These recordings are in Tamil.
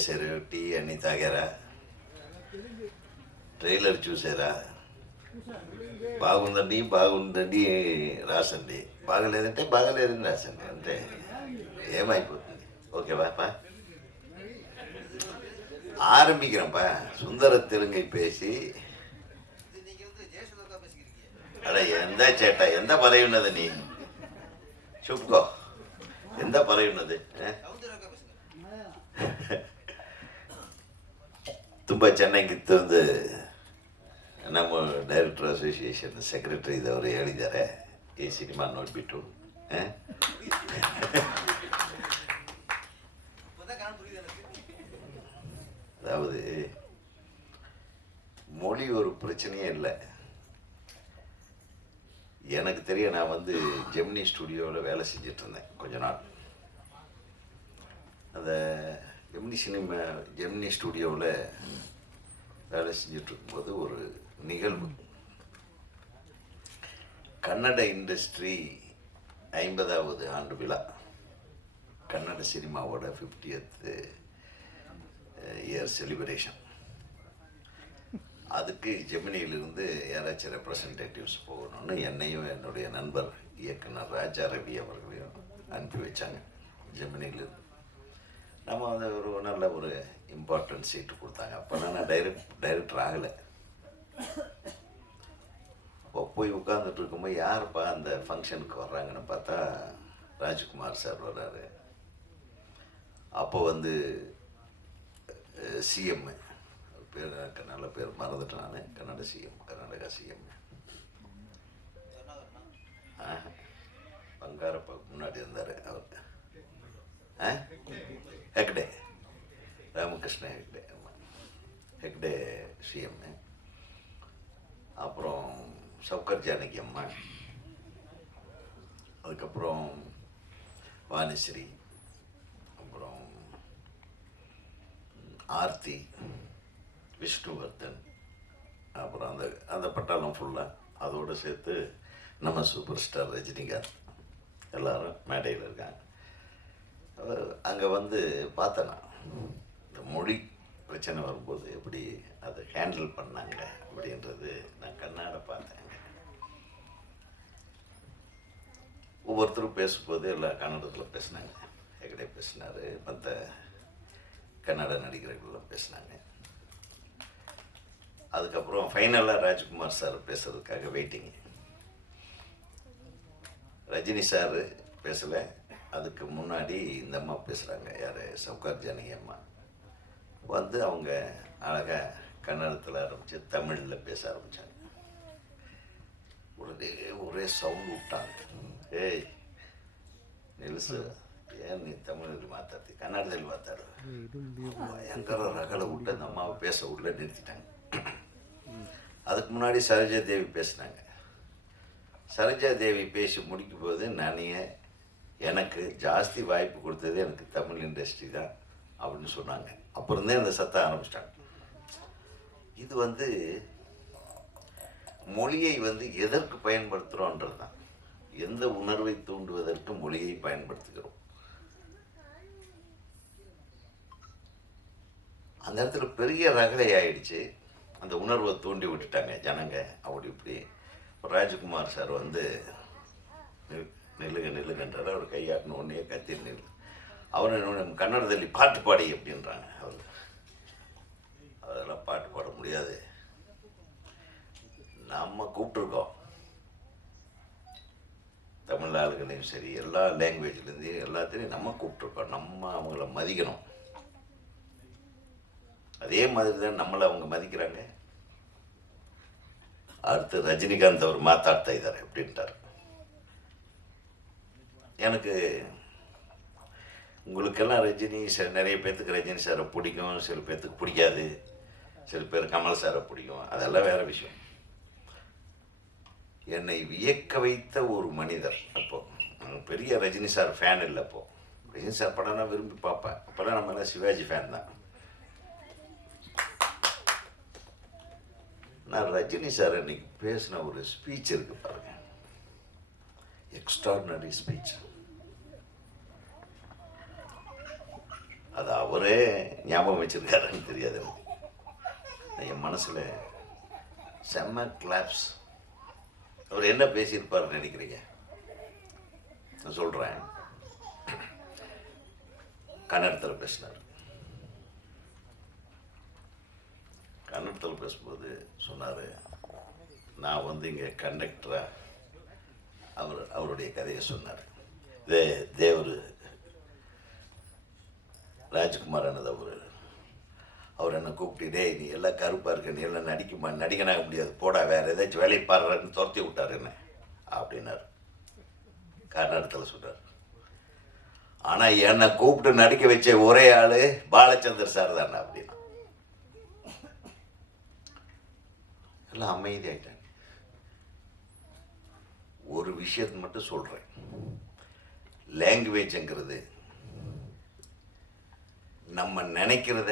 చేశారు టీ అన్నీ తాగారా ట్రైలర్ చూసారా బాగుందండి బాగుందండి రాసండి బాగలేదంటే బాగలేదని రాసండి అంతే ఏమైపోతుంది ఓకేవా பா ஆரம்பிக்கிறேன்ப்பா சுந்தர தெலுங்கை பேசி அட எந்த சேட்டா எந்த பறையுன்னது நீ చెప్పుకో ఎంత పరై ఉన్నది ತುಂಬ ಚೆನ್ನಾಗಿತ್ತು ಒಂದು ನಮ್ಮ ಡೈರೆಕ್ಟರ್ ಅಸೋಸಿಯೇಷನ್ ಸೆಕ್ರೆಟರಿ ಇದವರು ಹೇಳಿದ್ದಾರೆ ಈ ಸಿನಿಮಾ ನೋಡಿಬಿಟ್ಟು அதாவது மொழி ஒரு பிரச்சனையே இல்லை எனக்கு தெரிய நான் வந்து ஜெமினி ஸ்டுடியோவில் வேலை செஞ்சுட்டு இருந்தேன் கொஞ்ச நாள் அந்த ஜெமினி சினிமா ஜெமினி ஸ்டுடியோவில் வேலை செஞ்சுட்டு இருக்கும்போது ஒரு நிகழ்வு. கன்னட இண்டஸ்ட்ரி ஐம்பதாவது ஆண்டு விழா. கன்னட சினிமாவோட ஃபிஃப்டியத்து இயர் செலிப்ரேஷன் அதுக்கு ஜெமினியிலிருந்து யாராச்சும் ரெப்ரசன்டேட்டிவ்ஸ் போகணும்னு என்னையும் என்னுடைய நண்பர் இயக்குனர் ராஜா ரவி அவர்களையும் அனுப்பி வச்சாங்க. ஜெமினியிலிருந்து நம்ம வந்து ஒரு நல்ல ஒரு இம்பார்ட்டன்ட் சீட்டு கொடுத்தாங்க. அப்போ நான் டைரக்ட் டைரக்டர் ஆகலை அப்போ போய் உட்காந்துட்டு இருக்கும்போது யாருப்பா அந்த ஃபங்க்ஷனுக்கு வர்றாங்கன்னு பார்த்தா ராஜ்குமார் சார் வர்றாரு. அப்போ வந்து சிஎம் பேர் எனக்கு நல்ல பேர் மறந்துட்டேன் நான். கன்னட சிஎம் கர்நாடகா சிஎம் பங்காரப்பா முன்னாடி இருந்தார் அவர். ஆ? ஹெக்டே. ராமகிருஷ்ண ஹெக்டே ஹெக்டே சிஎம் அப்புறம் சவுக்கர் ஜானகி அம்மா அதுக்கப்புறம் வாணிஸ்ரீ. அப்புறம் ஆர்த்தி விஷ்ணுவர்தன். அப்புறம் அந்த அந்த பட்டாளம் ஃபுல்லாக அதோடு சேர்த்து நம்ம சூப்பர் ஸ்டார் ரஜினிகாந்த் எல்லாரும் மேடையில் இருக்காங்க. அங்கே வந்து பார்த்தேன் நான். இந்த மொழி பிரச்சனை வரும்போது எப்படி அதை ஹேண்டில் பண்ணாங்க அப்படின்றது நான் கண்ணாட பார்த்தேன். ஒவ்வொருத்தரும் பேசும்போது எல்லாம் கன்னடத்தில் பேசினாங்க. ஹெகடே பேசினார். மற்ற கன்னட நடிகர்கள்லாம் பேசினாங்க. அதுக்கப்புறம் ஃபைனலாக ராஜ்குமார் சார் பேசுறதுக்காக வெயிட்டிங் ரஜினி சார் பேசலை. அதுக்கு முன்னாடி இந்த அம்மா பேசுகிறாங்க யார்? சவுகார் ஜானகி அம்மா. வந்து அவங்க அழகாக கன்னடத்தில் ஆரம்பித்து தமிழில் பேச ஆரம்பித்தாங்க உடனே ஒரே சவுண்ட் விட்டாங்க. ஏய் நெலுசு ஏன் நீ தமிழில் மாத்தாது? கன்னடத்தில் மாத்தாரு பயங்கர ரகலை விட்டு அந்த அம்மாவை பேச உள்ள நிறுத்திட்டாங்க. அதுக்கு முன்னாடி சரோஜா தேவி பேசினாங்க. சரோஜா தேவி பேசி முடிக்கும் போது நானே எனக்கு ஜாஸ்தி வாய்ப்பு கொடுத்தது எனக்கு தமிழ் இண்டஸ்ட்ரி தான் அப்படின்னு சொன்னாங்க. அப்புறம்தான் அந்த சத்தம் ஆரம்பிச்சிட்டாங்க. இது வந்து மொழியை வந்து எதற்கு பயன்படுத்துகிறோன்றது தான். எந்த உணர்வை தூண்டுவதற்கு மொழியை பயன்படுத்துகிறோம். அந்த இடத்துல பெரிய ரகலை ஆயிடுச்சு. அந்த உணர்வை தூண்டி விட்டுட்டாங்க ஜனங்க. அப்படி இப்படி. ராஜ்குமார் சார் வந்து நில்லுங்க நில்லுங்கன்றார் அவர் கையாட்டின உடனே கத்தி நில்லு. அவர் என்னோட கன்னடத்தில் பாட்டு பாடி அப்படின்றாங்க அவர் அதெல்லாம் பாட்டு பாட முடியாது. நம்ம கூப்பிட்ருக்கோம் தமிழ் ஆளுகளையும் சரி எல்லா லாங்குவேஜ்லேருந்து எல்லாத்தையும் நம்ம கூப்பிட்ருக்கோம் நம்ம அவங்கள மதிக்கணும். அதே மாதிரி தான் நம்மளை அவங்க மதிக்கிறாங்க. அடுத்து ரஜினிகாந்த் அவர் மாத்தாடுத்த இதார் எப்படின்ட்டார் எனக்கு உங்களுக்கெல்லாம் ரஜினி சார் நிறைய பேர்த்துக்கு ரஜினி சாரை பிடிக்கும். சில பேர்த்துக்கு பிடிக்காது. சில பேர் கமல் சாரை பிடிக்கும். அதெல்லாம் வேறு விஷயம். என்னை வியக்க வைத்த ஒரு மனிதர் அப்போ. பெரிய ரஜினி சார் ஃபேன் இல்லை அப்போ. ரஜினி சார் படம்னா விரும்பி பார்ப்பேன். அப்போல்லாம் நம்ம எல்லாம் சிவாஜி ஃபேன் தான். நான் ரஜினி சார் இன்னைக்கு பேசின ஒரு ஸ்பீச் இருக்கு பாருங்க. எக்ஸ்ட்ராடினரி ஸ்பீச் அது அவரே ஞாபகம் வச்சிருக்காருன்னு தெரியாது என் மனசில் செம்ம கிளாப்ஸ் அவர் என்ன பேசியிருப்பாருன்னு நினைக்கிறீங்க? நான் சொல்கிறேன் கன்னடத்தில் பேசினார். கன்னடத்தில் பேசும்போது சொன்னார் நான் வந்து இங்கே கண்டக்டராக அவர் அவருடைய கதையை சொன்னார். தே தேவர் ராஜ்குமார் என்னது அவர். அவர் என்னை கூப்பிட்டு நீ எல்லாம் கருப்பாக இருக்க நீ எல்லாம் நடிக்குமா? நடிகனாக முடியாது. போடா வேறு ஏதாச்சும் வேலையை பாடுறன்னு துரத்தி விட்டார் என்ன. அப்படின்னார். கர்நாடகத்தில் சொன்னார் ஆனால் என்னை கூப்பிட்டு நடிக்க வச்ச ஒரே ஆள் பாலச்சந்தர் சார் தானே அப்படின்னா. எல்லாம் அமைதியாயிட்டாங்க. ஒரு விஷயத்தை மட்டும் சொல்கிறேன் லேங்குவேஜுங்கிறது நம்ம நினைக்கிறத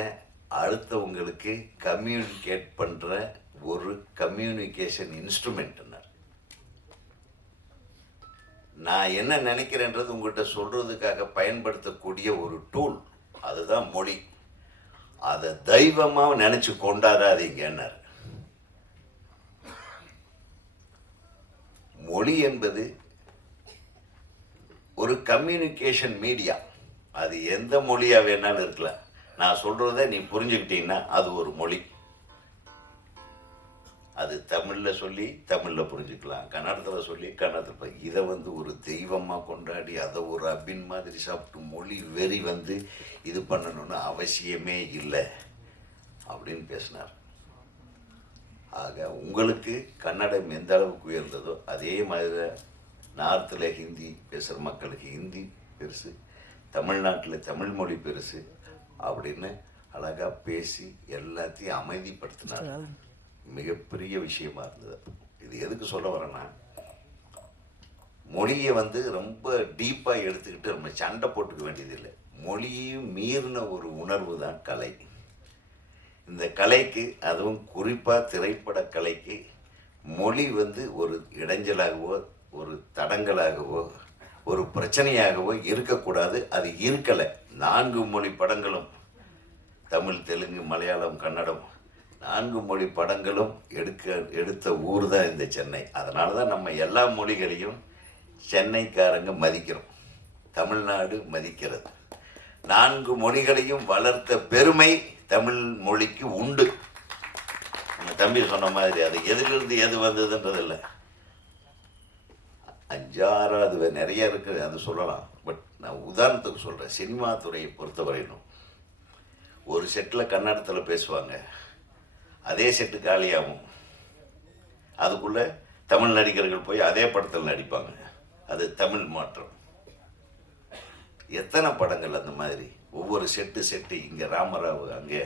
அடுத்தவங்களுக்கு கம்யூனிகேட் பண்ணுற ஒரு கம்யூனிகேஷன் இன்ஸ்ட்ருமெண்ட்னார் நான் என்ன நினைக்கிறேன்றது உங்கள்கிட்ட சொல்கிறதுக்காக பயன்படுத்தக்கூடிய ஒரு டூல் அதுதான் மொழி. அதை தெய்வமாக நினச்சி கொண்டாடாதீங்கன்னார் மொழி என்பது ஒரு கம்யூனிகேஷன் மீடியா அது எந்த மொழியாக வேணாலும் இருக்கலாம் நான் சொல்கிறத நீ புரிஞ்சுக்கிட்டீங்கன்னா அது ஒரு மொழி. அது தமிழில் சொல்லி தமிழில் புரிஞ்சுக்கலாம். கன்னடத்தில் சொல்லி கன்னடத்தில் இதை வந்து ஒரு தெய்வமாக கொண்டாடி அதை ஒரு அபின் மாதிரி சாப்பிட்டு மொழி வெறி வந்து இது பண்ணணும்னு அவசியமே இல்லை அப்படின்னு பேசினார். ஆக உங்களுக்கு கன்னடம் எந்த அளவுக்கு உயர்ந்ததோ அதே மாதிரி நார்த்தில் ஹிந்தி பேசுகிற மக்களுக்கு ஹிந்தி பெருசு. தமிழ்நாட்டில் தமிழ் மொழி பெருசு அப்படின்னு அழகாக பேசி எல்லாத்தையும் அமைதிப்படுத்தினார். மிகப்பெரிய விஷயமா இருந்தது. இது எதுக்கு சொல்ல வரேன்னா மொழியை வந்து ரொம்ப டீப்பாக எடுத்துக்கிட்டு நம்ம சண்டை போட்டுக்க வேண்டியதில்லை மொழியும் மீறின ஒரு உணர்வு தான் கலை. இந்த கலைக்கு அதுவும் குறிப்பாக திரைப்பட கலைக்கு மொழி வந்து ஒரு இடைஞ்சலாகவோ ஒரு தடங்கலாகவோ ஒரு பிரச்சனையாகவோ இருக்கக்கூடாது. அது இருக்கலை. நான்கு மொழி படங்களும் தமிழ் தெலுங்கு மலையாளம் கன்னடம் நான்கு மொழி படங்களும் எடுக்க எடுத்த ஊர் தான் இந்த சென்னை. அதனால தான் நம்ம எல்லா மொழிகளையும் சென்னைக்காரங்க மதிக்கிறோம். தமிழ்நாடு மதிக்கிறது. நான்கு மொழிகளையும் வளர்த்த பெருமை தமிழ் மொழிக்கு உண்டு. நம்ம தம்பி சொன்ன மாதிரி அது எதிலிருந்து எது வந்ததுன்றது இல்லை அஞ்சாறாவது நிறைய இருக்குது அது சொல்லலாம். பட் நான் உதாரணத்துக்கு சொல்கிறேன் சினிமா துறையை பொறுத்தவரையிலும் ஒரு செட்டில் கன்னடத்தில் பேசுவாங்க. அதே செட்டு காலியாகும். அதுக்குள்ளே தமிழ் நடிகர்கள் போய் அதே படத்தில் நடிப்பாங்க. அது தமிழ் மாற்றம். எத்தனை படங்கள் அந்த மாதிரி? ஒவ்வொரு செட்டு செட்டு இங்கே ராமராவ் அங்கே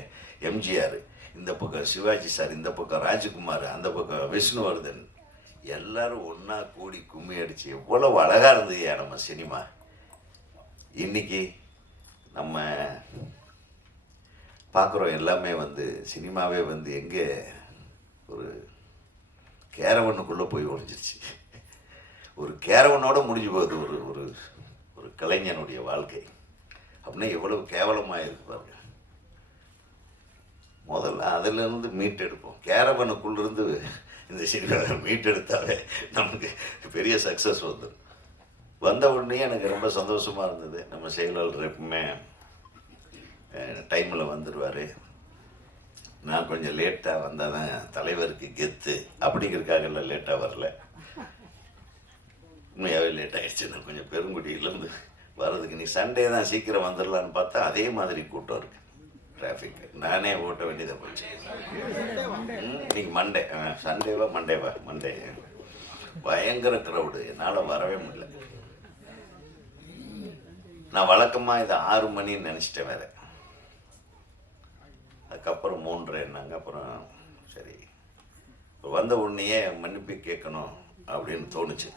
எம்ஜிஆர் இந்த பக்கம் சிவாஜி சார் இந்த பக்கம் ராஜ்குமார் அந்த பக்கம் விஷ்ணுவர்தன் எல்லாரும் ஒன்றா கூடி கும்மி அடித்து எவ்வளவு அழகாக இருந்ததுயா நம்ம சினிமா. இன்னைக்கு நம்ம பார்க்குறோம் எல்லாமே வந்து சினிமாவே வந்து எங்கே ஒரு கேரவனுக்குள்ளே போய் ஒழிஞ்சிருச்சு ஒரு கேரவனோடு முடிஞ்சு போகுது ஒரு ஒரு ஒரு கலைஞனுடைய வாழ்க்கை. அப்படின்னா எவ்வளவு கேவலமாக இருக்கு முதல்ல அதிலிருந்து மீட்டெடுப்போம். கேரவனுக்குள்ளிருந்து இந்த சினிமாவை மீட்டெடுத்தாலே நமக்கு பெரிய சக்ஸஸ் வந்துடும் வந்த உடனே எனக்கு ரொம்ப சந்தோஷமாக இருந்தது. நம்ம செயலாளர் எப்பவுமே டைமில் வந்துடுவார் நான் கொஞ்சம் லேட்டாக வந்தால் தான் தலைவருக்கு கெத்து அப்படிங்கிறதுக்காக லேட்டாக வரல. உண்மையாகவே லேட் ஆகிடுச்சு நான் கொஞ்சம் பெருங்குடியிலேருந்து வர்றதுக்கு நீ சண்டே தான் சீக்கிரம் வந்துடலான்னு பார்த்தா அதே மாதிரி கூட்டம் இருக்குது டிராஃபிக் நானே ஓட்ட வேண்டியதை போச்சு. இன்னைக்கு மண்டே சண்டேவா மண்டேவா மண்டே பயங்கர க்ரௌடு என்னால் வரவே முடியல. நான் வழக்கமாக இது ஆறு மணின்னு நினச்சிட்டேன் வேற. அதுக்கப்புறம் மூன்று என்னாங்க அப்புறம் சரி. வந்த உடனேயே மன்னிப்பு கேட்கணும் அப்படின்னு தோணுச்சு.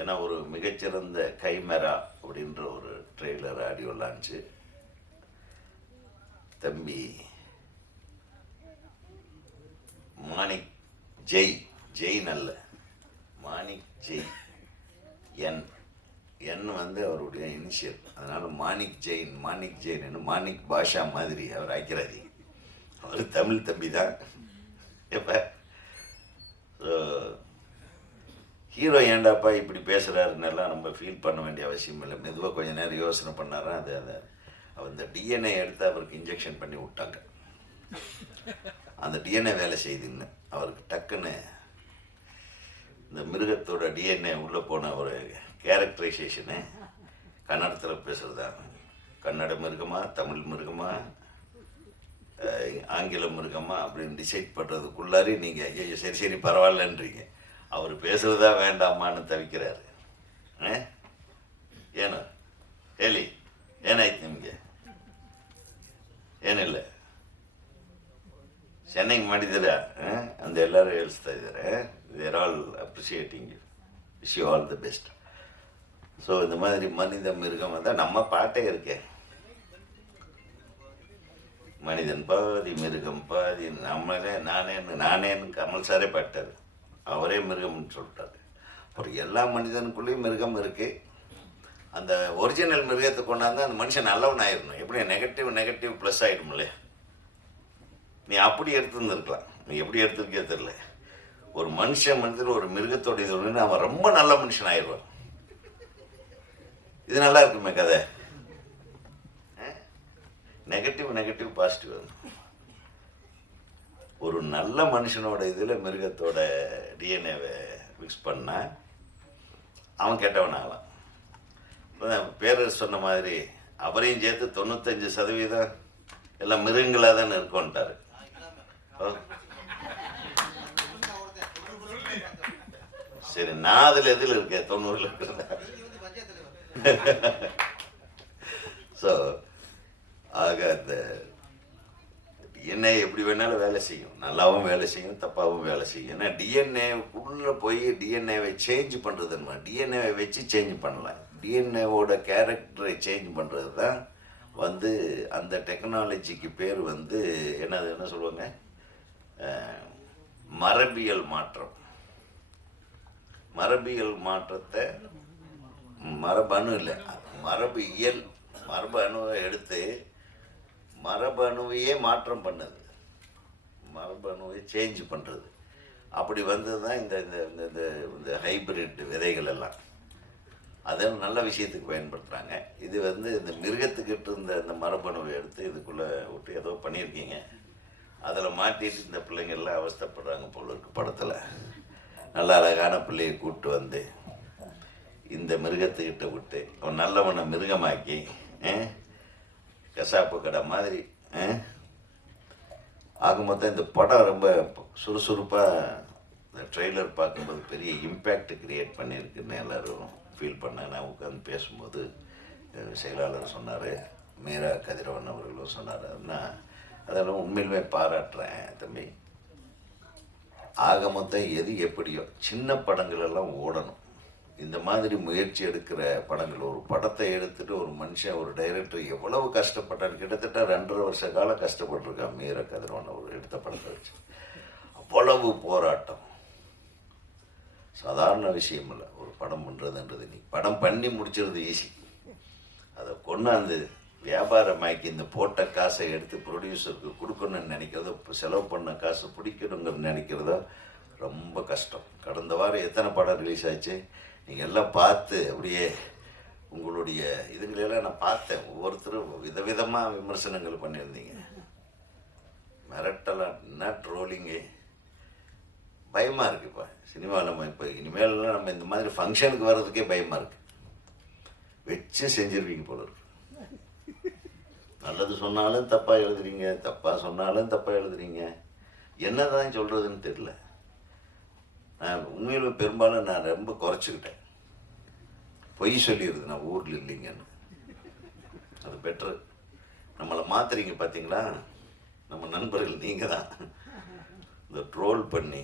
ஏன்னா ஒரு மிகச்சிறந்த கைமெரா அப்படின்ற ஒரு ட்ரெய்லர் ஆடியோ லான்ச்சு தம்பி. மாணிக் ஜெய் ஜெய் நல்ல. மாணிக் ஜெய். என் என் வந்து அவருடைய இனிஷியல் அதனால மாணிக் ஜெயின் மாணிக் ஜெயின் மாணிக் பாஷா மாதிரி அவர் ஆக்கிறாரு. அவர் தமிழ் தம்பி தான். எப்போ ஹீரோ ஏண்டாப்பா இப்படி பேசுகிறாருன்னெல்லாம் நம்ம ஃபீல் பண்ண வேண்டிய அவசியம் இல்லை. மெதுவாக கொஞ்ச நேரம் யோசனை பண்ணாரா? அது அந்த அவர் இந்த டிஎன்ஏ எடுத்து அவருக்கு இன்ஜெக்ஷன் பண்ணி விட்டாங்க அந்த டிஎன்ஏ வேலை செய்யுதுன்னு அவருக்கு டக்குன்னு இந்த மிருகத்தோட டிஎன்ஏ உள்ளே போன ஒரு கேரக்டரைசேஷனு கன்னடத்தில் பேசுகிறதா கன்னட மிருகமா தமிழ் மிருகமா அஹ், ஆங்கில மிருகமா அப்படின்னு டிசைட் பண்ணுறதுக்குள்ளாரி நீங்கள் ஐயோ சரி சரி பரவாயில்லன்றீங்க அவர் பேசுகிறதா வேண்டாமான்னு தவிக்கிறாரு ಆ? ಏನು ಹೇಳಿ ಏನಾಯ್ತು ನಿಮಗೆ ಏನಿಲ್ಲ ಚೆನ್ನಾಗಿ ಮಾಡಿದ್ದೀರಾ ಆ? ಅಂದ ಎಲ್ಲರೂ ಹೇಳ್ಸ್ತಾ ಇದ್ದಾರೆ there all appreciating you wish you all the best so இந்த மாதிரி மனித மிருகம் வந்து நம்ம பாட்டே இருக்கே மனிதன் பாதி மிருகம் பாதி நம்மளே நானேன்னு நானேன்னு கமல் சாரே பாட்டார் அவரே மிருகம்னு சொல்லிட்டாரு அப்புறம் எல்லா மனிதனுக்குள்ளேயும் மிருகம் இருக்கு அந்த ஒரிஜினல் மிருகத்தை கொண்டாந்து அந்த மனுஷன் நல்லவன் ஆயிடணும் எப்படி? நெகட்டிவ் நெகட்டிவ் ப்ளஸ் ஆகிடும்ல நீ அப்படி எடுத்துருந்துருக்கலாம். நீ எப்படி எடுத்துருக்கியோ தெரில ஒரு மனுஷன் மனிதன் ஒரு மிருகத்தோட இது அவன் ரொம்ப நல்ல மனுஷன் ஆயிடுவான். இது நல்லா இருக்குமே கதை. நெகட்டிவ் நெகட்டிவ் பாசிட்டிவ் ஒரு நல்ல மனுஷனோட இதில் மிருகத்தோட டிஎன்ஏவை மிக்ஸ் பண்ணால் அவன் கெட்டவன் ஆகலாம் பேரர் சொன்ன மாதிரி அவரையும் சேர்த்து தொண்ணூத்தஞ்சு சதவீதம் எல்லாம் மிருகங்களாக தானே இருக்கோன்ட்டாரு. ஓ. சரி நான் அதில் எதில் இருக்கேன்? தொண்ணூறில் இருக்கிறேன் ஸோ ஆக அந்த டிஎன்ஏ எப்படி வேணாலும் வேலை செய்யும். நல்லாவும் வேலை செய்யும் தப்பாகவும் வேலை செய்யும். ஏன்னா டிஎன்ஏக்குள்ளே போய் டிஎன்ஏவை சேஞ்ச் பண்ணுறதுன்னு டிஎன்ஏவை வச்சு சேஞ்ச் பண்ணலாம். டிஎன்ஏவோட கேரக்டரை சேஞ்ச் பண்ணுறது தான் வந்து அந்த டெக்னாலஜிக்கு பேர் வந்து என்னது என்ன சொல்லுவாங்க? மரபியல் மாற்றம். மரபியல் மாற்றத்தை மரபணு இல்லை மரபு இயல் மரபு அணுவை எடுத்து மரபணுவையே மாற்றம் பண்ணுது. மரபணுவை சேஞ்ச் பண்ணுறது அப்படி வந்தது தான் இந்த இந்த இந்த- இந்த இந்த ஹைபிரிட் விதைகள் எல்லாம். அதை நல்ல விஷயத்துக்கு பயன்படுத்துகிறாங்க இது வந்து இந்த மிருகத்துக்கிட்ட இருந்த இந்த மரபணுவை எடுத்து இதுக்குள்ளே விட்டு ஏதோ பண்ணியிருக்கீங்க. அதில் மாட்டிட்டு இந்த பிள்ளைங்கள்லாம் அவஸ்தப்படுறாங்க அவஸ்தைப்படுறாங்க போல இருக்கு படத்தில். நல்ல அழகான பிள்ளையை கூப்பிட்டு வந்து இந்த மிருகத்துக்கிட்ட விட்டு அவன் நல்லவனை மிருகமாக்கி கசாப்பு கடை மாதிரி ஆகும் மொத்தம் இந்த படம் ரொம்ப சுறுசுறுப்பாக இந்த ட்ரெய்லர் பார்க்கும்போது பெரிய இம்பேக்ட் கிரியேட் பண்ணியிருக்குன்னு எல்லோரும் ஃபீல் பண்ணேன் நான் உட்காந்து பேசும்போது செயலாளர் சொன்னார் மீரா கதிரவன் அவர்களும் சொன்னார். நான் அதெல்லாம் உண்மையிலுமே பாராட்டுறேன் தம்பி. ஆக மொத்தம் எது எப்படியோ சின்ன படங்கள் எல்லாம் ஓடணும். இந்த மாதிரி முயற்சி எடுக்கிற படங்கள் ஒரு படத்தை எடுத்துட்டு ஒரு மனுஷன் ஒரு டைரக்டர் எவ்வளவு கஷ்டப்பட்டார் கிட்டத்தட்ட ரெண்டரை வருஷ காலம் கஷ்டப்பட்டிருக்கான் மீர கதிரவன் அவர் எடுத்த படத்தை வச்சு. அவ்வளவு போராட்டம். சாதாரண விஷயம் இல்லை ஒரு படம் பண்ணுறதுன்றது நீ படம் பண்ணி முடிச்சிருது ஈஸி அதை கொண்டாந்து வியாபாரமாக்கி இந்த போட்ட காசை எடுத்து ப்ரொடியூசருக்கு கொடுக்கணும்னு நினைக்கிறதோ இப்போ செலவு பண்ண காசை பிடிக்கணுங்கிறது நினைக்கிறதோ ரொம்ப கஷ்டம். கடந்த வாரம் எத்தனை படம் ரிலீஸ் ஆச்சு? நீங்கள் எல்லாம் பார்த்து அப்படியே உங்களுடைய இதுங்களெல்லாம் நான் பார்த்தேன். ஒவ்வொருத்தரும் விதவிதமாக விமர்சனங்கள் பண்ணியிருந்தீங்க. மிரட்டலாம் என்ன ட்ரோலிங்கு பயமாக இருக்குது இப்போ. சினிமாவில் நம்ம இப்போ இனிமேல்லாம் நம்ம இந்த மாதிரி ஃபங்க்ஷனுக்கு வர்றதுக்கே பயமாக இருக்குது வச்சு செஞ்சிருவீங்க போல இருக்கு. நல்லது சொன்னாலும் தப்பாக எழுதுறீங்க தப்பாக சொன்னாலும் தப்பாக எழுதுறீங்க. என்னதான் சொல்கிறதுன்னு தெரில நான் உண்மையில் பெரும்பாலும் நான் ரொம்ப குறைச்சிக்கிட்டேன். பொய் சொல்லிடுது நான் ஊரில் இல்லைங்கன்னு. அது பெட்ரு நம்மளை மாத்துறீங்க பார்த்தீங்களா நம்ம நண்பர்கள் நீங்கள் தான் இந்த ட்ரோல் பண்ணி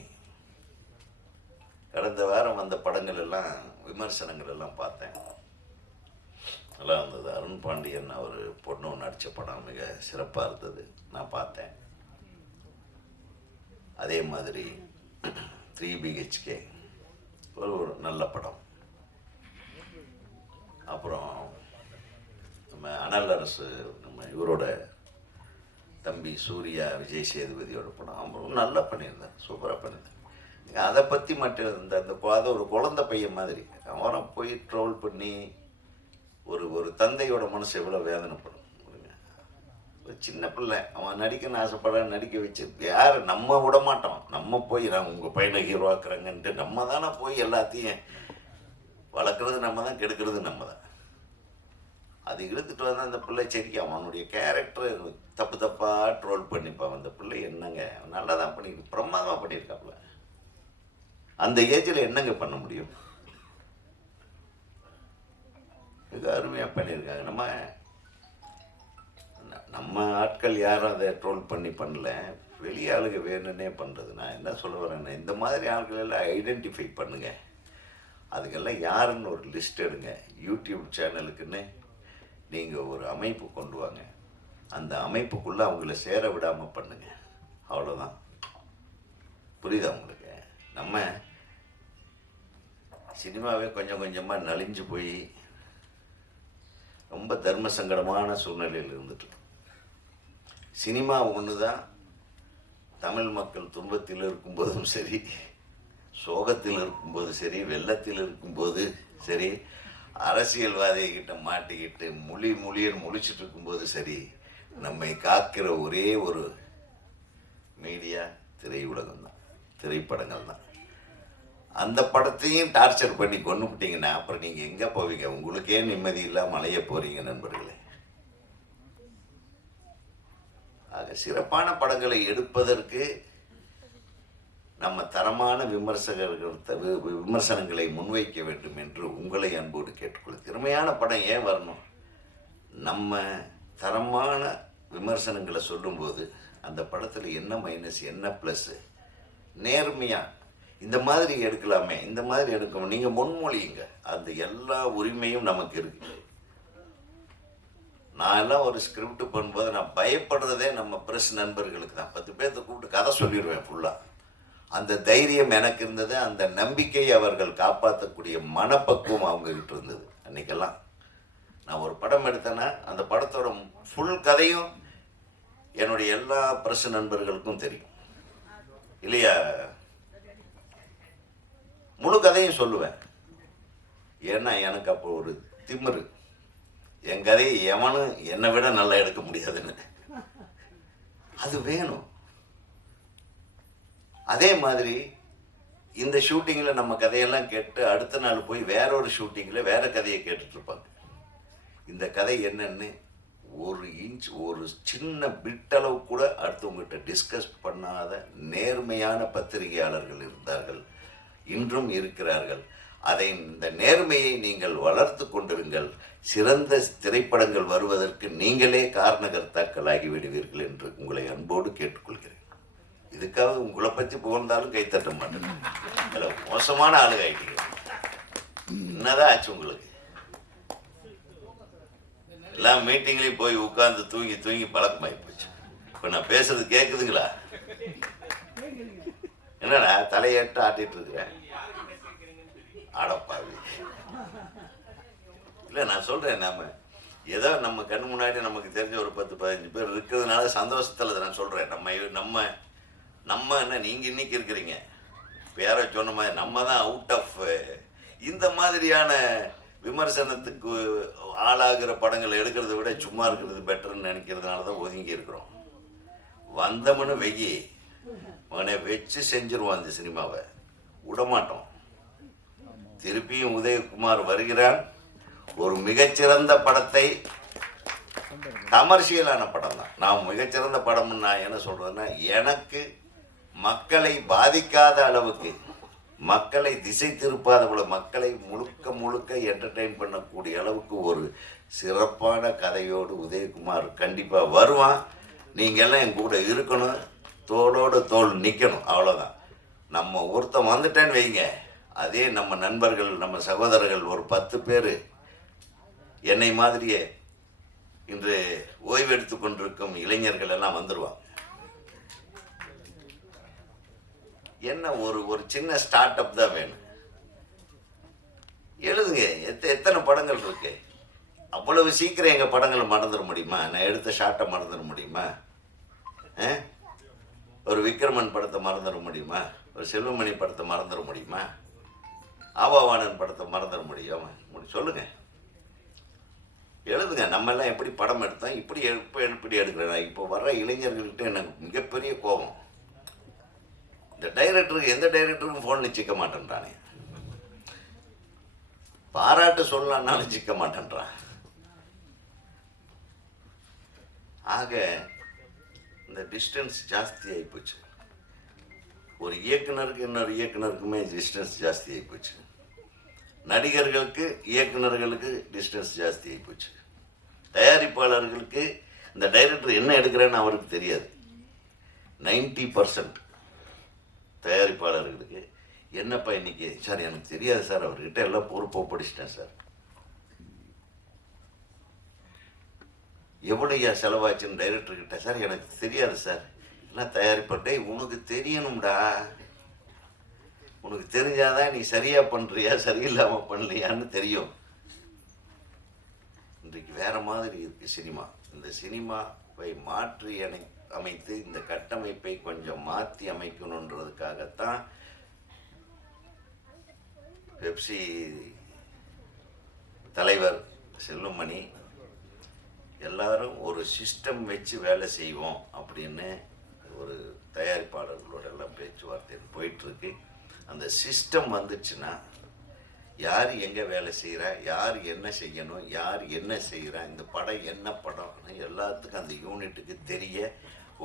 கடந்த வாரம் வந்த படங்கள் எல்லாம் விமர்சனங்கள் எல்லாம் பார்த்தேன். நல்லா இருந்தது. அருண் பாண்டியன் அவர் பொண்ணு நடித்த படம் மிக சிறப்பாக இருந்தது. நான் பார்த்தேன். அதே மாதிரி த்ரீ பிஹெச்கே ஒரு ஒரு நல்ல படம். அப்புறம் நம்ம அனல் அரசு நம்ம இவரோட தம்பி சூர்யா விஜய் சேதுபதியோட படம். அப்புறம் நல்லா பண்ணியிருந்தேன் சூப்பராக பண்ணியிருந்தேன் அதை பற்றி மட்டும் இந்த அந்த அது ஒரு குழந்தை பையன் மாதிரி. அவரை போய் ட்ரோல் பண்ணி ஒரு ஒரு தந்தையோட மனசு எவ்வளோ வேதனைப்படும். ஒரு சின்ன பிள்ளை. அவன் நடிக்கணும்னு ஆசைப்பட நடிக்க வச்சு. யார்? நம்ம விட மாட்டோம் நம்ம போய் நான் உங்கள் பையனை ஹீரோவாக்குறேங்கன்ட்டு நம்ம தானே போய் எல்லாத்தையும் வளர்க்குறது நம்ம தான் கெடுக்கிறது நம்ம தான். அது இழுத்துட்டு வந்து அந்த பிள்ளை சரி அவனுடைய கேரக்டர் தப்பு தப்பாக ட்ரோல் பண்ணிப்பான். அந்த பிள்ளை என்னங்க? அவன் நல்லா தான் பண்ணியிருக்கு பிரமாதமாக பண்ணியிருக்காப்புல. அந்த ஏஜில் என்னங்க பண்ண முடியும்? மிக அருமையாக பண்ணியிருக்காங்க. நம்ம நம்ம ஆட்கள் யாரும் அதை ட்ரோல் பண்ணி பண்ணல. வெளி ஆளுங்க வேணும்னே பண்ணுறது நான் என்ன சொல்ல வரேன்னா இந்த மாதிரி ஆட்கள் எல்லாம் ஐடென்டிஃபை பண்ணுங்க. அதுக்கெல்லாம் யாருன்னு ஒரு லிஸ்ட் எடுங்க. யூடியூப் சேனலுக்குன்னு நீங்கள் ஒரு அமைப்பு கொண்டு வாங்க. அந்த அமைப்புக்குள்ளே அவங்கள சேர விடாமல் பண்ணுங்க. அவ்வளோதான் புரியுதா உங்களுக்கு? நம்ம சினிமாவே கொஞ்சம் கொஞ்சமாக நலிஞ்சு போய் ரொம்ப தர்ம சங்கடமான சூழ்நிலையில் இருந்துட்டு சினிமா ஒன்று தான் தமிழ் மக்கள் துன்பத்தில் இருக்கும்போதும் சரி சோகத்தில் இருக்கும்போது சரி வெள்ளத்தில் இருக்கும்போது சரி அரசியல்வாதிகிட்ட மாட்டிக்கிட்டு மொழி முழியன்னு முழிச்சிட்டு இருக்கும்போது சரி நம்மை காக்கிற ஒரே ஒரு மீடியா திரையுலகம் தான் திரைப்படங்கள் தான் அந்த படத்தையும் டார்ச்சர் பண்ணி கொண்டு விட்டீங்கன்னா அப்புறம் நீங்கள் எங்கே போவீங்க? உங்களுக்கே நிம்மதி இல்லாமல் அலைய போகிறீங்க நண்பர்களே. ஆக சிறப்பான படங்களை எடுப்பதற்கு நம்ம தரமான விமர்சகர்கள் விமர்சனங்களை முன்வைக்க வேண்டும் என்று உங்களை அன்போடு கேட்டுக்கொள்ள திறமையான படம் ஏன் வரணும்? நம்ம தரமான விமர்சனங்களை சொல்லும்போது அந்த படத்தில் என்ன மைனஸ் என்ன ப்ளஸ்ஸு நேர்மையாக இந்த மாதிரி எடுக்கலாமே இந்த மாதிரி எடுக்கணும். நீங்கள் முன்மொழியுங்க. அந்த எல்லா உரிமையும் நமக்கு இருக்கு. நான் எல்லாம் ஒரு ஸ்கிரிப்ட் பண்ணும்போது நான் பயப்படுறதே நம்ம ப்ரெஸ் நண்பர்களுக்கு தான். பத்து பேர்த்த கூப்பிட்டு கதை சொல்லிடுவேன் ஃபுல்லாக அந்த தைரியம் எனக்கு இருந்தது அந்த நம்பிக்கை அவர்கள் காப்பாற்றக்கூடிய மனப்பக்குவம் அவங்கக்கிட்ட இருந்தது அன்னைக்கெல்லாம். நான் ஒரு படம் எடுத்தேன்னா அந்த படத்தோட ஃபுல் கதையும் என்னுடைய எல்லா பிரஸ் நண்பர்களுக்கும் தெரியும். இல்லையா? முழு கதையும் சொல்லுவேன். ஏன்னா எனக்கு அப்போ ஒரு திமிரு. என் கதையை எவனும் என்னை விட நல்லா எடுக்க முடியாதுன்னு. அது வேணும். அதே மாதிரி இந்த ஷூட்டிங்கில் நம்ம கதையெல்லாம் கேட்டு அடுத்த நாள் போய் வேற ஒரு ஷூட்டிங்கில் வேற கதையை கேட்டுட்ருப்பாங்க. இந்த கதை என்னன்னு ஒரு இன்ச் ஒரு சின்ன பிட்டளவு கூட அடுத்தவங்ககிட்ட டிஸ்கஸ் பண்ணாத நேர்மையான பத்திரிகையாளர்கள் இருந்தார்கள். இன்றும் இருக்கிறார்கள். அதை இந்த நேர்மையை நீங்கள் வளர்த்து கொண்டிருங்கள். சிறந்த திரைப்படங்கள் வருவதற்கு நீங்களே காரணகர்த்தாக்களாகி விடுவீர்கள் என்று உங்களை அன்போடு கேட்டுக்கொள்கிறேன். இதுக்காக உங்களை பற்றி புகழ்ந்தாலும் கைத்தட்ட மாட்டேன். அதில் மோசமான ஆளுக ஆயிட்டீங்க. என்னதான் ஆச்சு உங்களுக்கு? எல்லா மீட்டிங்லேயும் போய் உட்காந்து தூங்கி தூங்கி பழக்கமாகி போச்சு. இப்போ நான் பேசுறது கேட்குதுங்களா என்னடா தலையேட்டு ஆட்டிட்டு இருக்கிறேன். அடப்பாவி. இல்லை நான் சொல்கிறேன் நாம். ஏதோ நம்ம கண் முன்னாடி நமக்கு தெரிஞ்ச ஒரு பத்து பதினஞ்சு பேர் இருக்கிறதுனால சந்தோஷத்தில் அதை நான் சொல்கிறேன் நம்ம நம்ம நம்ம என்ன நீங்கள் இன்னைக்கு இருக்கிறீங்க. பேரை சொன்ன மாதிரி நம்ம தான் அவுட் ஆஃப் இந்த மாதிரியான விமர்சனத்துக்கு ஆளாகிற படங்கள் எடுக்கிறத விட சும்மா இருக்கிறது பெட்டர்னு நினைக்கிறதுனால தான் ஒதுங்கி இருக்கிறோம். வந்தமுன்னு வெயி. மகனை வச்சு செஞ்சிருவோம் அந்த சினிமாவை. விடமாட்டோம். திருப்பியும் உதயகுமார் வருகிறான் ஒரு மிகச்சிறந்த படத்தை கமர்ஷியலான படம் தான். நான் மிகச்சிறந்த படம்னு நான் என்ன சொல்கிறேன்னா எனக்கு மக்களை பாதிக்காத அளவுக்கு மக்களை திசை திருப்பாத போல மக்களை முழுக்க முழுக்க என்டர்டெயின் பண்ணக்கூடிய அளவுக்கு ஒரு சிறப்பான கதையோடு உதயகுமார் கண்டிப்பாக வருவான். நீங்கள்லாம் என் கூட இருக்கணும். தோளோடு தோல் நிற்கணும் அவ்வளோதான் நம்ம ஒருத்தன் வந்துட்டேன்னு வைங்க. அதே நம்ம நண்பர்கள் நம்ம சகோதரர்கள் ஒரு பத்து பேர் என்னை மாதிரியே இன்று ஓய்வெடுத்து கொண்டிருக்கும் இளைஞர்கள் எல்லாம் வந்துடுவாங்க என்ன ஒரு ஒரு சின்ன ஸ்டார்ட் அப் தான் வேணும். எழுதுங்க எத்த எத்தனை படங்கள் இருக்கு? அவ்வளவு சீக்கிரம் எங்கள் படங்களை மறந்துட முடியுமா? நான் எடுத்த ஷார்ட்டை மறந்துட முடியுமா? ஆ? ஒரு விக்ரமன் படத்தை மறந்துட முடியுமா? ஒரு செல்வமணி படத்தை மறந்துட முடியுமா? ஆபாவானன் படத்தை மறந்துட முடியும். முடி- சொல்லுங்க. எழுதுங்க. நம்ம எல்லாம் எப்படி படம் எடுத்தோம்? இப்படி எப்போ எப்படி எடுக்கிறேன். இப்போ வர்ற இளைஞர்கள்ட்ட எனக்கு மிகப்பெரிய கோபம். இந்த டைரக்டருக்கு எந்த டைரக்டருக்கும் ஃபோனில் சிக்க மாட்டேன்றானே. பாராட்டு சொல்லலான்னாலும் சிக்க மாட்டேன்றான் ஆக இந்த டிஸ்டன்ஸ் ஜாஸ்தி ஆகி போச்சு ஒரு இயக்குனருக்கு இன்னொரு இயக்குனருக்குமே டிஸ்டன்ஸ் ஜாஸ்தி ஆகி போச்சு நடிகர்களுக்கு இயக்குனர்களுக்கு டிஸ்டன்ஸ் ஜாஸ்தி போச்சு. தயாரிப்பாளர்களுக்கு இந்த டைரக்டர் என்ன எடுக்கிறேன்னு அவருக்கு தெரியாது. நைன்டி பர்சன்ட் தயாரிப்பாளர்களுக்கு என்னப்பா இன்னைக்கு? சார் எனக்கு தெரியாது சார் அவர்கிட்ட எல்லாம் பொறுப்பை படிச்சிட்டேன் சார். எவ்வளோயா செலவாச்சுன்னு டைரக்டர் கிட்ட? சார் எனக்கு தெரியாது சார். எல்லாம் தயாரிப்பட்டே உனக்கு தெரியணும்டா. உனக்கு தெரிஞ்சாதான் நீ சரியா பண்றியா சரியில்லாம பண்ணலையான்னு தெரியும். இன்றைக்கு வேற மாதிரி இருக்கு சினிமா. இந்த சினிமாவை மாற்றி அணை அமைத்து இந்த கட்டமைப்பை கொஞ்சம் மாற்றி அமைக்கணுன்றதுக்காகத்தான் பெப்சி தலைவர் செல்லுமணி எல்லாரும் ஒரு சிஸ்டம் வச்சு வேலை செய்வோம் அப்படின்னு ஒரு தயாரிப்பாளர்களோட எல்லாம் பேச்சுவார்த்தை போயிட்டுருக்கு அந்த சிஸ்டம் வந்துச்சுன்னா யார் எங்கே வேலை செய்கிறா யார் என்ன செய்யணும் யார் என்ன செய்கிறா இந்த படம் என்ன படம்னு எல்லாத்துக்கும் அந்த யூனிட்டுக்கு தெரிய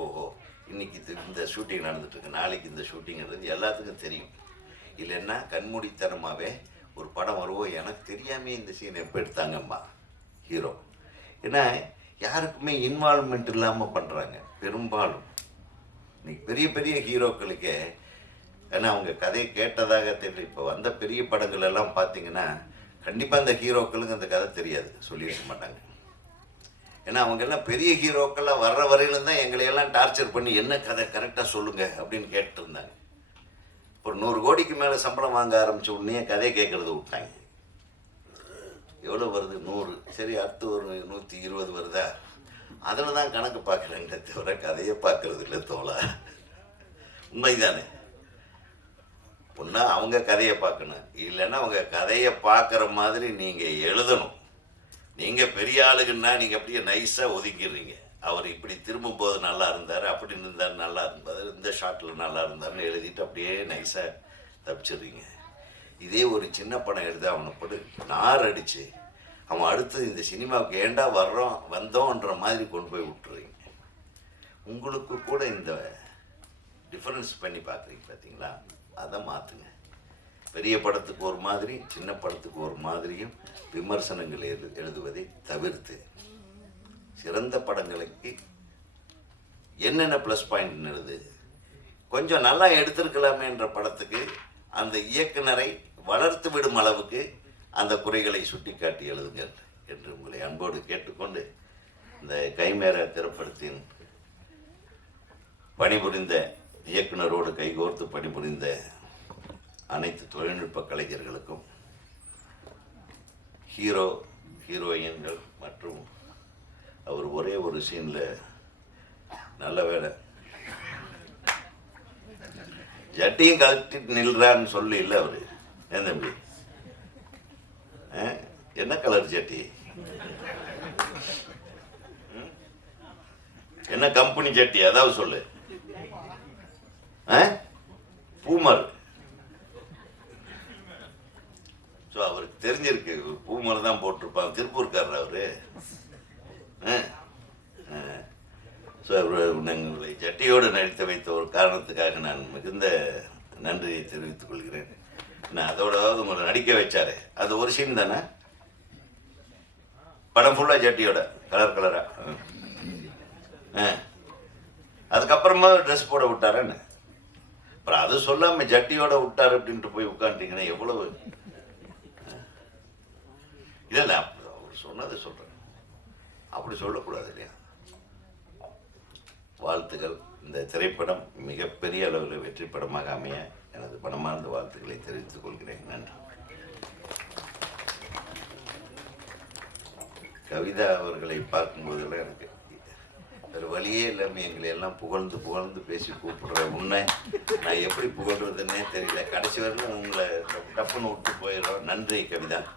ஓஹோ இன்னைக்கு இந்த ஷூட்டிங் நடந்துட்டுருக்கு நாளைக்கு இந்த ஷூட்டிங்கிறது எல்லாத்துக்கும் தெரியும். இல்லைன்னா கண்மூடித்தனமாகவே ஒரு படம் வருவோம் எனக்கு தெரியாமே இந்த சீன் எப்போ எடுத்தாங்கம்மா ஹீரோ ஏன்னா யாருக்குமே இன்வால்மெண்ட் இல்லாமல் பண்ணுறாங்க பெரும்பாலும். இன்னைக்கு பெரிய பெரிய ஹீரோக்களுக்கே ஏன்னா அவங்க கதையை கேட்டதாக தெரியல இப்போ வந்த பெரிய படங்கள் எல்லாம் பார்த்தீங்கன்னா கண்டிப்பாக அந்த ஹீரோக்களுக்கு அந்த கதை தெரியாது. சொல்லியிருக்க மாட்டாங்க. ஏன்னா அவங்க எல்லாம் பெரிய ஹீரோக்கள்லாம் வர்ற வரையிலும் தான் எங்களை எல்லாம் டார்ச்சர் பண்ணி என்ன கதை கரெக்டாக சொல்லுங்க அப்படின்னு கேட்டுருந்தாங்க. ஒரு நூறு கோடிக்கு மேலே சம்பளம் வாங்க ஆரம்பிச்ச உடனே கதையை கேட்கறது விட்டாங்க. எவ்வளோ வருது? நூறு. சரி அடுத்து ஒரு நூற்றி இருபது வருதா? அதில் தான் கணக்கு பார்க்குறேங்க தவிர கதையை பார்க்கறது இல்லை தோலா உண்மைதானே? ஒன்று அவங்க கதையை பார்க்கணும். இல்லைன்னா அவங்க கதையை பார்க்குற மாதிரி நீங்கள் எழுதணும். நீங்கள் பெரிய ஆளுங்கன்னா நீங்கள் அப்படியே நைஸாக ஒதுக்கிடுறீங்க. அவர் இப்படி திரும்பும்போது நல்லா இருந்தார் அப்படி இருந்தார் நல்லா இருந்தார் இந்த ஷாட்டில் நல்லா இருந்தார்னு எழுதிட்டு அப்படியே நைஸாக தப்பிச்சிடுறீங்க. இதே ஒரு சின்ன படம் எழுத அவனை போட்டு நார் அடித்து அவன் அடுத்து இந்த சினிமாவுக்கு ஏண்டா வர்றோம் வந்தோன்ற மாதிரி கொண்டு போய் விட்டுறீங்க. உங்களுக்கு கூட இந்த டிஃபரன்ஸ் பண்ணி பார்க்குறீங்க பார்த்தீங்களா? அதை மாற்றுங்க பெரிய படத்துக்கு ஒரு மாதிரி சின்ன படத்துக்கு ஒரு மாதிரியும் விமர்சனங்கள் எழுது எழுதுவதை தவிர்த்து. சிறந்த படங்களுக்கு என்னென்ன ப்ளஸ் பாயிண்ட் எழுது கொஞ்சம் நல்லா எடுத்திருக்கலாமேன்ற படத்துக்கு அந்த இயக்குனரை வளர்த்து விடும் அளவுக்கு அந்த குறைகளை சுட்டிக்காட்டி எழுதுங்கள் என்று உங்களை அன்போடு கேட்டுக்கொண்டு இந்த கைமேற திரைப்படத்தின் பணிபுரிந்த இயக்குனரோடு கைகோர்த்து பணிபுரிந்த அனைத்து தொழில்நுட்ப கலைஞர்களுக்கும் ஹீரோ ஹீரோயின்கள் மற்றும் அவர் ஒரே ஒரு சீனில் நல்ல வேலை. ஜட்டியும் கழட்டிட்டு நில்றான்னு சொல்லி இல்லை அவர். ஏன் தம்பி? ஆ? என்ன கலர் ஜட்டி? என்ன கம்பெனி ஜட்டி? அதாவது சொல்லு. ஆ? பூமர் ஸோ அவருக்கு தெரிஞ்சிருக்கு இவர் பூமர் தான் போட்டிருப்பாங்க. திருப்பூர்காரர் அவரு? ஸோ அவர் உங்களை ஜட்டியோடு நடித்து வைத்த ஒரு காரணத்துக்காக நான் மிகுந்த நன்றியை தெரிவித்துக் கொள்கிறேன். நான் அதோட உங்களை நடிக்க வச்சாரு. அது ஒரு சீன் தானே? படம் ஃபுல்லாக ஜட்டியோட கலர் கலராக ஆ. அதுக்கப்புறமா ட்ரெஸ் போட விட்டாரன்னு அப்புறம் அதை சொல்லாமல் ஜட்டியோட விட்டார் அப்படின்ட்டு போய் உட்காந்துட்டீங்கன்னா எவ்வளவு? இல்லை அவர் சொன்னதை சொல்கிறேன் அப்படி சொல்லக்கூடாது இல்லையா? வாழ்த்துக்கள். இந்த திரைப்படம் மிகப்பெரிய அளவில் வெற்றி படமாக அமைய எனது பணமார்ந்த வாழ்த்துக்களை தெரிவித்துக் கொள்கிறேன். நன்றி. கவிதா அவர்களை பார்க்கும்போதெல்லாம் எனக்கு வேறு வழியே இல்லாமல் எங்களை எல்லாம் புகழ்ந்து புகழ்ந்து பேசி கூப்பிடுற உன்னை நான் எப்படி புகழ்றதுன்னே தெரியல. கடைசி வரைக்கும் உங்களை டப்புன்னு விட்டு போயிடும் நன்றி கவிதா.